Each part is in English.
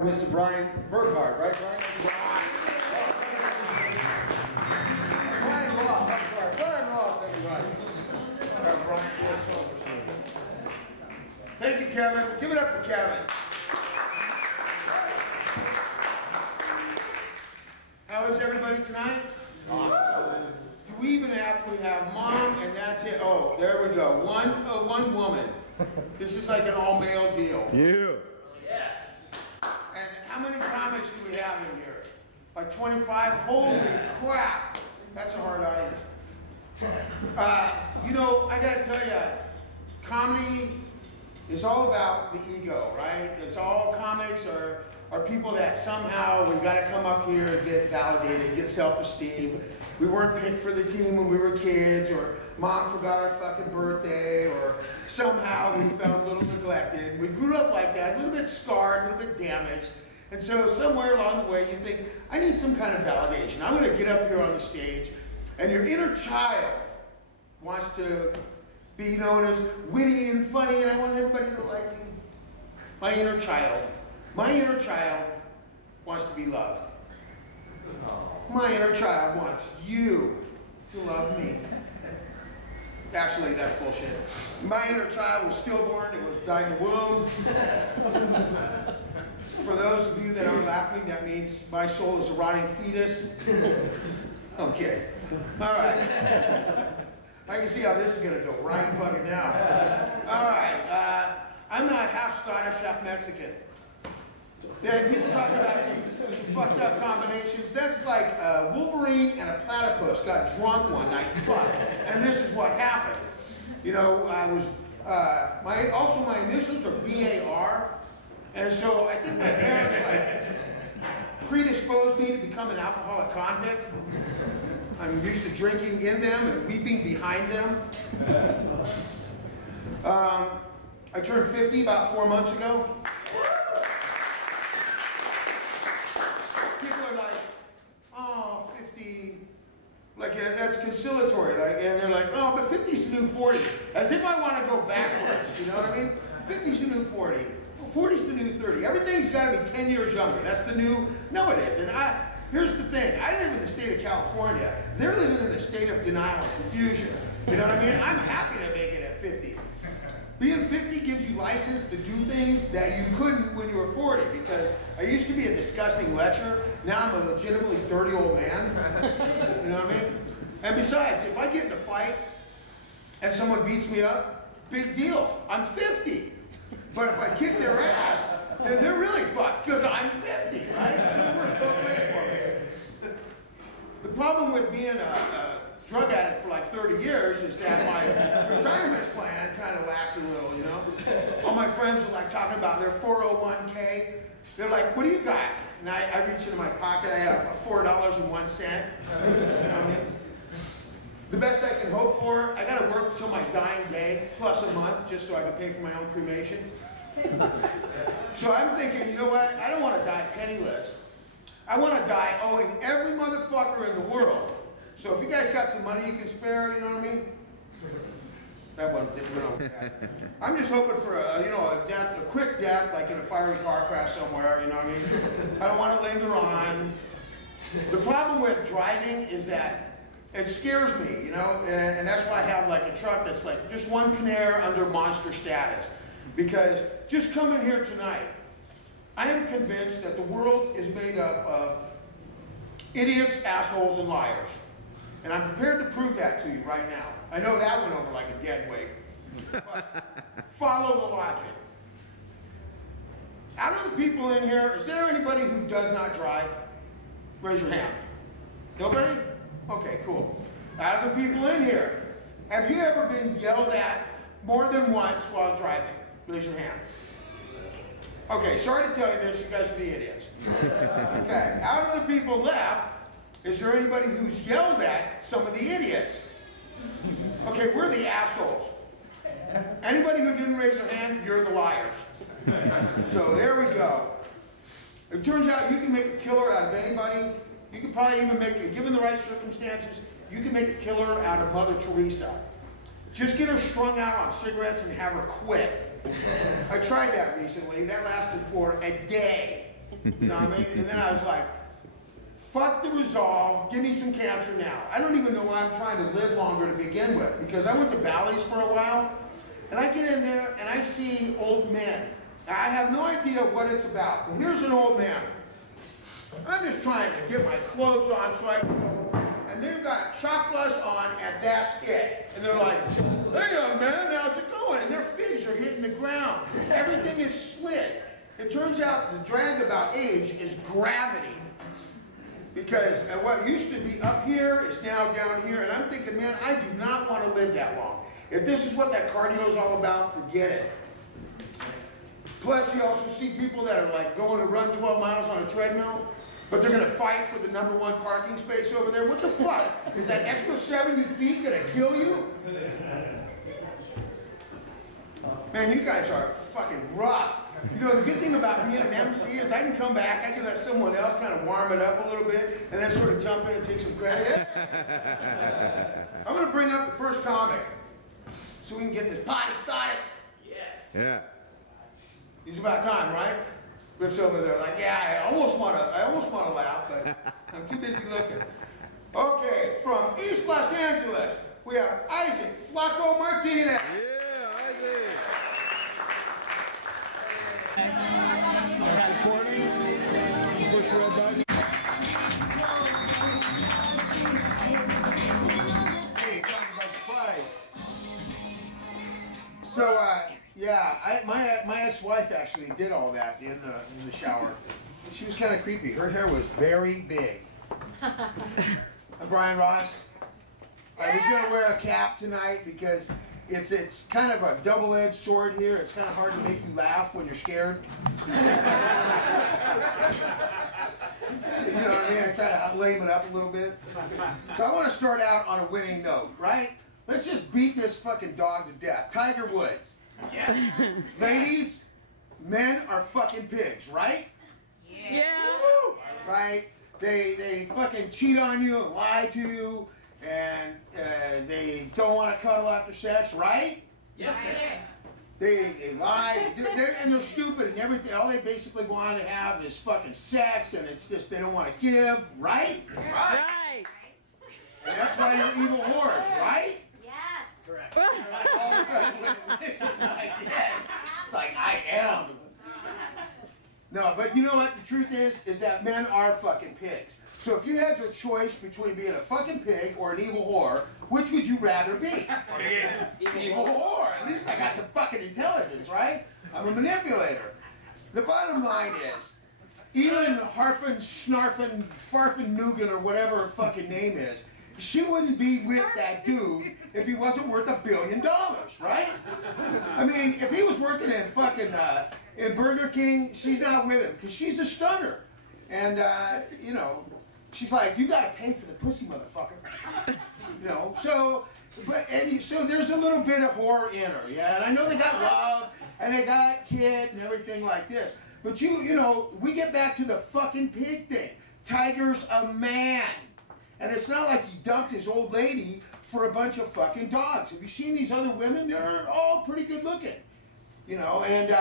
Mr. Brian Burkhart, right, Brian? Brian Ross, I'm sorry. Brian Ross, everybody. Thank you, Kevin. Give it up for Kevin. How is everybody tonight? Awesome. Do we even have, we have mom and that's it. Oh, there we go. One woman. This is like an all-male deal. Yeah. Yes. And how many comics do we have in here? Like 25? Holy crap. That's a hard audience. You know, I gotta tell you, comedy is all about the ego, right? It's all comics are people that somehow we gotta come up here and get validated, get self-esteem. We weren't picked for the team when we were kids, or mom forgot our fucking birthday, or somehow we felt a little neglected. We grew up like that, a little bit scarred, a little bit damaged. And so somewhere along the way you think, I need some kind of validation. I'm gonna get up here on the stage, and your inner child wants to be known as witty and funny, and I want everybody to like me. My inner child wants to be loved. My inner child wants you to love me. Actually, that's bullshit. My inner child was stillborn, it was died in the womb. For those of you that are laughing, that means my soul is a rotting fetus. Okay, all right. I can see how this is gonna go right fucking down. All right, I'm not half Scottish, half Mexican. Yeah, people talk about some fucked up combinations. That's like a Wolverine and a platypus got drunk one night and fucked. And this is what happened. You know, I was, also my initials are BAR. And so I think my parents like predisposed me to become an alcoholic convict. I'm used to drinking in them and weeping behind them. I turned 50 about 4 months ago. Oh, 50, like that's conciliatory, like, and they're like, oh, but 50's the new 40. As if I want to go backwards, you know what I mean? 50's the new 40, 40's the new 30. Everything's got to be 10 years younger. That's the new, no it isn't. Here's the thing, I live in the state of California. They're living in the state of denial and confusion. You know what I mean? I'm happy to make it at 50. Being 50 gives you license to do things that you couldn't when you were 40, because I used to be a disgusting lecher. Now I'm a legitimately dirty old man. You know what I mean? And besides, if I get in a fight and someone beats me up, big deal. I'm 50. But if I kick their ass, then they're really fucked, because I'm 50, right? So it works both ways for me. The problem with being a drug addict for like 30 years is that my retirement plan kind of lacks a little, you know? All my friends are like talking about their 401k. They're like, what do you got? And I reach into my pocket, I have $4.01. You know what I mean? The best I can hope for, I gotta work until my dying day, plus a month, just so I can pay for my own cremation. So I'm thinking, you know what? I don't want to die penniless. I want to die owing every motherfucker in the world. So if you guys got some money you can spare, you know what I mean? That one didn't go bad. I'm just hoping for a, you know, a death, a quick death, like in a fiery car crash somewhere, you know what I mean? I don't want to linger on. The problem with driving is that it scares me, you know, and that's why I have like a truck that's like just one Canary under monster status. Because just coming here tonight, I am convinced that the world is made up of idiots, assholes, and liars. And I'm prepared to prove that to you right now. I know that went over like a dead weight. But follow the logic. Out of the people in here, is there anybody who does not drive? Raise your hand. Nobody? Okay, cool. Out of the people in here, have you ever been yelled at more than once while driving? Raise your hand. Okay, sorry to tell you this, you guys are the idiots. Okay, out of the people left, is there anybody who's yelled at some of the idiots? Okay, we're the assholes. Anybody who didn't raise their hand, you're the liars. So there we go. It turns out you can make a killer out of anybody. You can probably even make, given the right circumstances, you can make a killer out of Mother Teresa. Just get her strung out on cigarettes and have her quit. I tried that recently. That lasted for a day. You know what I mean? And then I was like, fuck the resolve, give me some cancer now. I don't even know why I'm trying to live longer to begin with, because I went to Bally's for a while, and I get in there and I see old men. I have no idea what it's about. Well, here's an old man. I'm just trying to get my clothes on so I can go, and they've got chocolates on, and that's it. And they're like, hey young man, how's it going? And their figs are hitting the ground. Everything is slid. It turns out the drag about age is gravity. Because what used to be up here is now down here, and I'm thinking, man, I do not want to live that long. If this is what that cardio is all about, forget it. Plus, you also see people that are like going to run 12 miles on a treadmill, but they're going to fight for the #1 parking space over there. What the fuck? Is that extra 70 feet going to kill you? Man, you guys are fucking rough. You know, the good thing about being an MC is I can come back, I can let someone else kind of warm it up a little bit, and then sort of jump in and take some credit. I'm going to bring up the first comic, so we can get this party started. Yes. Yeah. It's about time, right? Rick's over there like, yeah, I almost want to laugh, but I'm too busy looking. Okay, from East Los Angeles, we have Isaac Flaco Martinez. Yeah, Isaac. Recording. Push red button. Hey, talking about surprise. So, yeah, my ex-wife actually did all that in the shower. She was kind of creepy. Her hair was very big. I'm Brian Ross. I was gonna wear a cap tonight because it's kind of a double-edged sword here. It's kind of hard to make you laugh when you're scared. You know what I mean? I try to lame it up a little bit. So I want to start out on a winning note, right? Let's just beat this fucking dog to death. Tiger Woods. Yes. Ladies, men are fucking pigs, right? Yeah. Woo! Right? They fucking cheat on you and lie to you, and they don't want to cuddle after sex, right? Yes, sir. They lie, and they're stupid and everything. All they basically want to have is fucking sex, and it's just they don't want to give, right? Right. Right. And that's why you're evil whores, right? Yes. Correct. Like all of a sudden, like, yes. It's like I am. No, but you know what the truth is that men are fucking pigs. So if you had your choice between being a fucking pig or an evil whore, which would you rather be? Evil whore. At least I got some fucking intelligence, right? I'm a manipulator. The bottom line is, Elin Harfin, Snarfin, Farfin Nugan, or whatever her fucking name is, she wouldn't be with that dude if he wasn't worth $1 billion, right? I mean, if he was working in fucking in Burger King, she's not with him because she's a stunner. And, you know, she's like, you gotta pay for the pussy, motherfucker. You know, so, so there's a little bit of horror in her, yeah? And I know they got love, and they got kid and everything like this. But you know, we get back to the fucking pig thing. Tiger's a man. And it's not like he dumped his old lady for a bunch of fucking dogs. Have you seen these other women? They're all pretty good looking. You know, and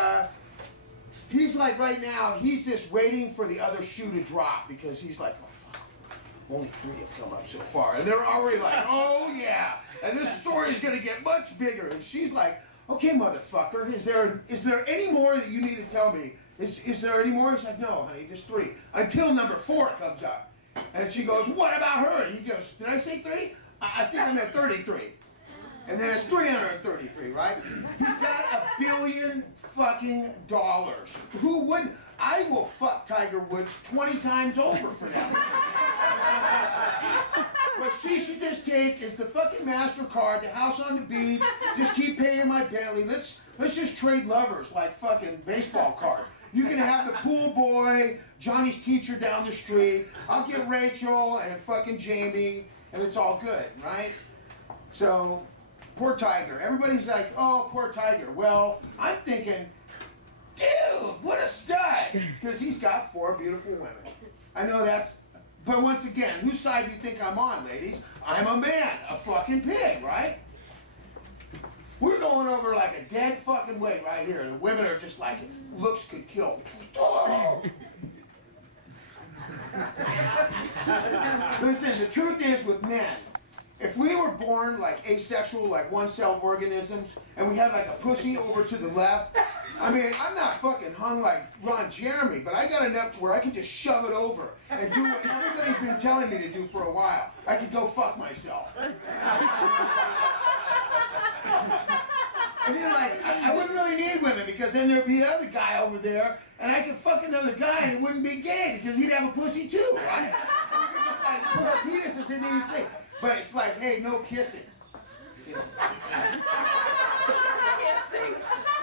he's like right now, he's just waiting for the other shoe to drop because he's like, oh fuck, only 3 have come up so far. And they're already like, oh yeah. And this story's gonna get much bigger. And she's like, okay, motherfucker, is there any more that you need to tell me? Is there any more? He's like, no, honey, just 3. Until number 4 comes up. And she goes, what about her? And he goes, did I say 3? I think I meant 33. And then it's 333, right? He's got $1 billion fucking dollars. Who wouldn't? I will fuck Tiger Woods 20 times over for that. What she should just take is the fucking MasterCard, the house on the beach, just keep paying my Bentley. Let's just trade lovers like fucking baseball cards. You can have the pool boy, Johnny's teacher down the street. I'll get Rachel and fucking Jamie, and it's all good, right? So, poor Tiger. Everybody's like, oh, poor Tiger. Well, I'm thinking, dude, what a stud. Because he's got 4 beautiful women. I know that's, but once again, whose side do you think I'm on, ladies? I'm a man, a fucking pig, right? We're going over like a dead fucking weight right here. The women are just like, if looks could kill. Listen, the truth is with men, if we were born like asexual, like one-celled organisms, and we had like a pussy over to the left, I mean, I'm not fucking hung like Ron Jeremy, but I got enough to where I can just shove it over and do what everybody's been telling me to do for a while. I could go fuck myself. And then like, I wouldn't really need women because then there'd be another guy over there and I could fuck another guy and it wouldn't be gay because he'd have a pussy too, right? We could just like put our penises in these things. But it's like, hey, no kissing. You know?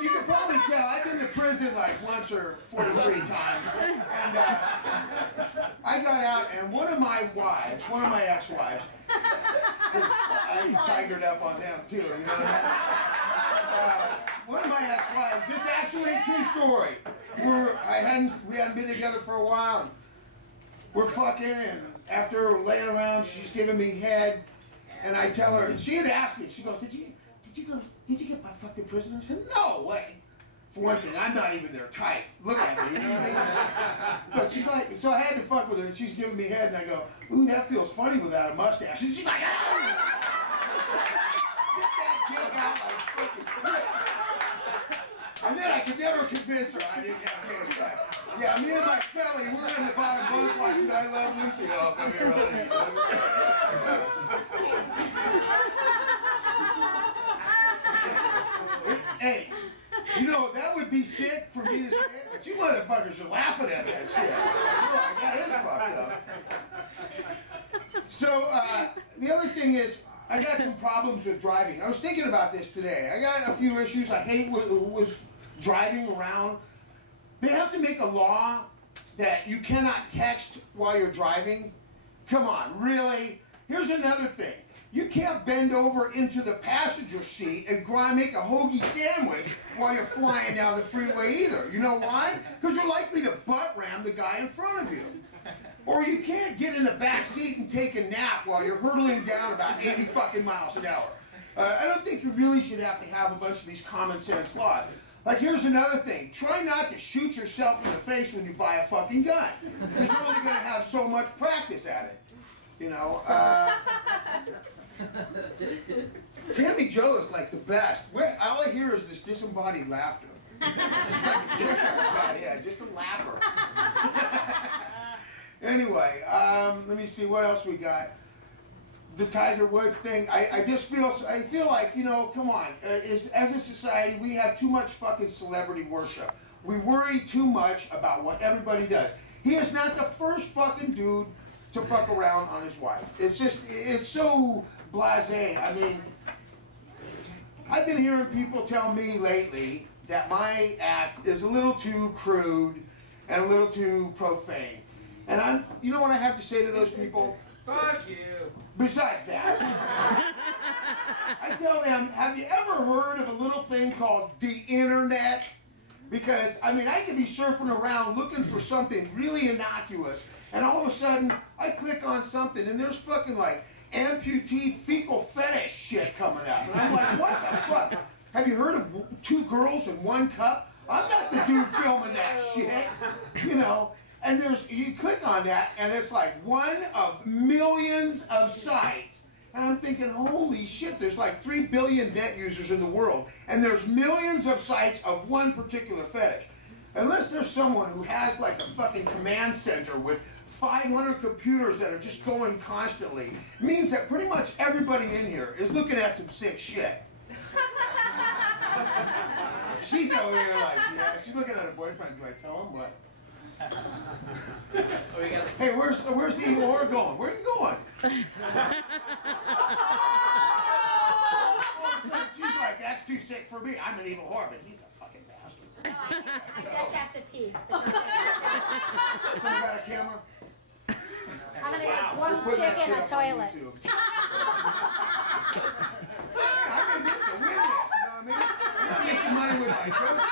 You can probably tell I've been to prison like once or 43 times. And I got out and one of my ex-wives, because I tigered up on them too, you know what I mean? One of my ex-wives, this is actually a true story. We hadn't been together for a while. We're fucking, and after laying around, she's giving me head, and I tell her, she had asked me, she goes, did you get my fucked in prison? I said, no way. For one thing, I'm not even their type. Look at me, you know what I mean? But she's like, so I had to fuck with her, and she's giving me head, and I go, ooh, that feels funny without a mustache. And she's like, ah! Get that dick out like fucking quick. And then I could never convince her I didn't have a mustache. Yeah, me and my Sally, we're in the bottom bunk watching I Love Lucy. Oh, come here, honey. Hey, you know, that would be sick for me to say it, but you motherfuckers are laughing at that shit. You're like, that is fucked up. So, the other thing is, I got some problems with driving. I was thinking about this today. I got a few issues I hate with driving around. They have to make a law that you cannot text while you're driving. Come on, really? Here's another thing. You can't bend over into the passenger seat and make a hoagie sandwich while you're flying down the freeway either. You know why? Because you're likely to butt ram the guy in front of you. Or you can't get in the back seat and take a nap while you're hurtling down about 80 fucking miles an hour. I don't think you really should have to have a bunch of these common sense laws. Like, here's another thing. Try not to shoot yourself in the face when you buy a fucking gun. Because you're only going to have so much practice at it. You know? Tammy Jo is like the best. All I hear is this disembodied laughter. Just like a Cheshire cat, yeah, just a laugher. Anyway, let me see what else we got. The Tiger Woods thing. I feel like, you know, come on. As a society, we have too much fucking celebrity worship. We worry too much about what everybody does. He is not the first fucking dude to fuck around on his wife. It's just, it's so blasé. I mean, I've been hearing people tell me lately that my act is a little too crude and a little too profane. And you know what I have to say to those people? Fuck you. Besides that, I tell them, have you ever heard of a little thing called the internet? Because, I mean, I could be surfing around looking for something really innocuous, and all of a sudden, I click on something, and there's fucking, like, amputee fecal fetish shit coming up. And I'm like, what the fuck? Have you heard of 2 girls in 1 cup? I'm not the dude filming that shit, you know. And you click on that, and it's like one of millions of sites. And I'm thinking, holy shit, there's like 3 billion net users in the world, and there's millions of sites of one particular fetish. Unless there's someone who has like a fucking command center with 500 computers that are just going constantly, it means that pretty much everybody in here is looking at some sick shit. She's over here like, yeah, she's looking at her boyfriend. Do I tell him what? Hey, where's the evil whore going? Where are you going? She's like, that's too sick for me. I'm an evil whore, but he's a fucking bastard. No, I just have to pee. Someone got a camera? I'm gonna get We're one putting that chick in shit a up on toilet. YouTube. Yeah, I'm in this to win this, you know what I mean? I'm not making money with my jokes.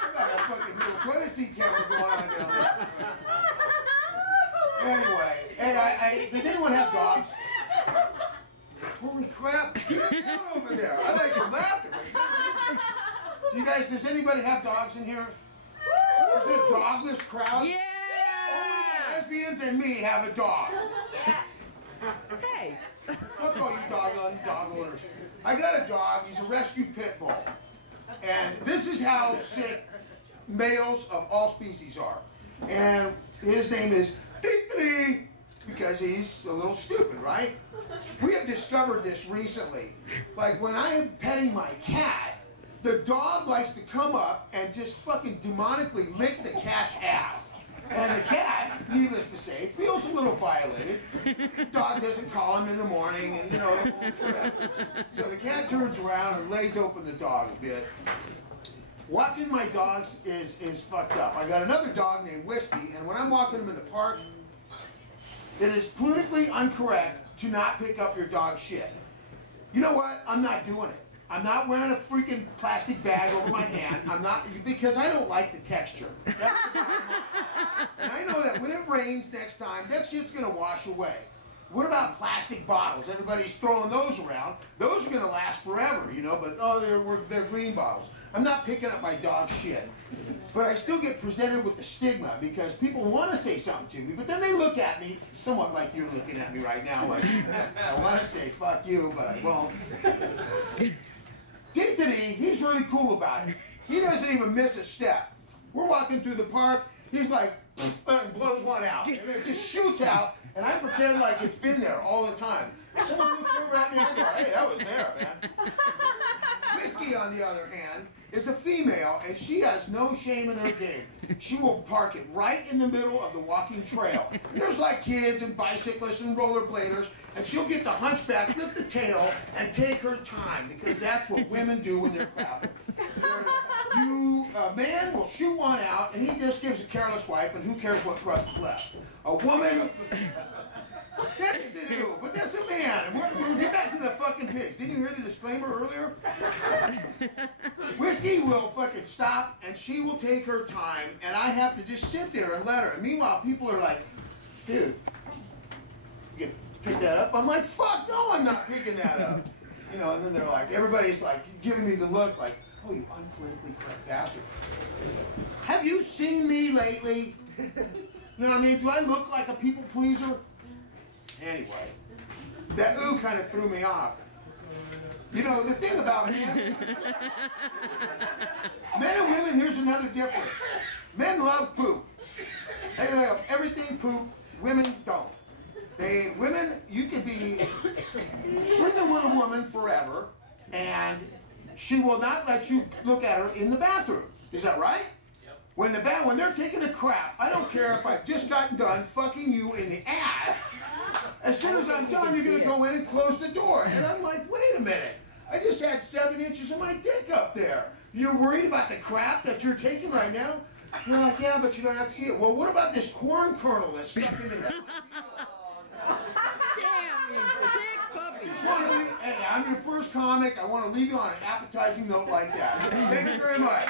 I got a fucking little toilet seat camera going on down there. Anyway, hey, does anyone have dogs? Holy crap, keep it down over there. I like your laughter. You guys, does anybody have dogs in here? Is it a dogless crowd? Yeah! Only lesbians and me have a dog. Hey. Fuck all you dog owners. I got a dog. He's a rescue pit bull. And this is how sick males of all species are. And his name is Dee, because he's a little stupid, right? We have discovered this recently. Like when I am petting my cat, the dog likes to come up and just fucking demonically lick the cat's ass. And the cat, needless to say, feels a little violated. Dog doesn't call him in the morning and, you know, whatever. So the cat turns around and lays open the dog a bit. Walking my dogs is fucked up. I got another dog named Whiskey, and when I'm walking him in the park, it is politically incorrect to not pick up your dog's shit. You know what? I'm not doing it. I'm not wearing a freaking plastic bag over my hand. I'm not, because I don't like the texture. That's the bottom line. And I know that when it rains next time, that shit's gonna wash away. What about plastic bottles? Everybody's throwing those around. Those are gonna last forever, you know, but oh, they're green bottles. I'm not picking up my dog's shit. But I still get presented with the stigma because people want to say something to me, but then they look at me, somewhat like you're looking at me right now, like, I want to say fuck you, but I won't. Dee, he's really cool about it. He doesn't even miss a step. We're walking through the park, he's like, and blows one out. And it just shoots out, and I pretend like it's been there all the time. Someone looks over at me, I go, hey, that was there, man. Whiskey, on the other hand, is a female, and she has no shame in her game. She will park it right in the middle of the walking trail. There's like kids and bicyclists and rollerbladers, and she'll get the hunchback, lift the tail, and take her time, because that's what women do when they're crapping. A man will shoot one out, and he just gives a careless wipe, and who cares what crust is left. A woman, that's a do, but that's a man. And we'll get back to the fucking pigs. Didn't you hear the disclaimer earlier? Whiskey will fucking stop, and she will take her time, and I have to just sit there and let her. And meanwhile, people are like, dude, you can pick that up? I'm like, fuck no, I'm not picking that up. You know, and then they're like, everybody's like giving me the look like, oh, you unpolitically correct bastard. Have you seen me lately? You know what I mean? Do I look like a people pleaser? Anyway, that ooh kind of threw me off. You know, the thing about men and women, here's another difference. Men love poop. They love everything poop. Women don't. Women, you could be sleeping with a woman forever, and she will not let you look at her in the bathroom. Is that right? When they're taking a crap, I don't care if I've just gotten done fucking you in the ass. As soon as I'm done, you're going to go in and close the door. And I'm like, wait a minute. I just had 7 inches of my dick up there. You're worried about the crap that you're taking right now? You're like, yeah, but you don't have to see it. Well, what about this corn kernel that's stuck in the head? Damn, you sick puppy. Hey, I'm your first comic. I want to leave you on an appetizing note like that. Thank you very much.